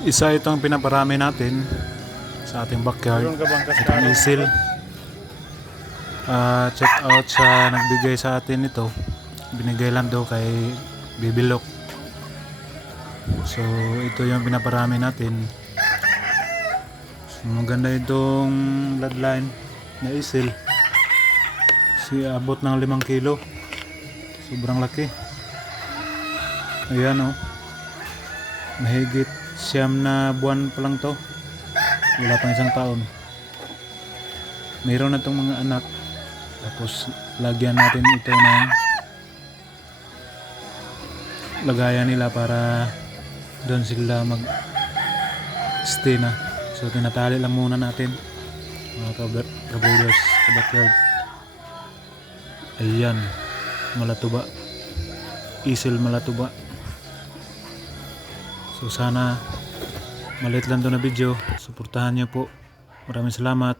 Isa itong pinaparami natin sa ating backyard. Meron ka bang Itong kaskarang? isil. Check out sa nagbigay sa atin ito. Binigay lang daw kay Bibilok. So ito yung pinaparami natin. So, maganda itong bloodline na isil. Abot ng 5 kilo. Sobrang laki. Ayan oh. Mahigit 9 na buwan pa lang to. Wala pang 1 taon. Mayroon na itong mga anak. Tapos lagyan natin ito ng lagayan nila para doon sila mag stay na. So tinatali lang muna natin mga kabrothers sa backyard. Ayan, malatuba, isil malatuba. So sana maliit lang to na video, suportahan nyo po. Maraming salamat.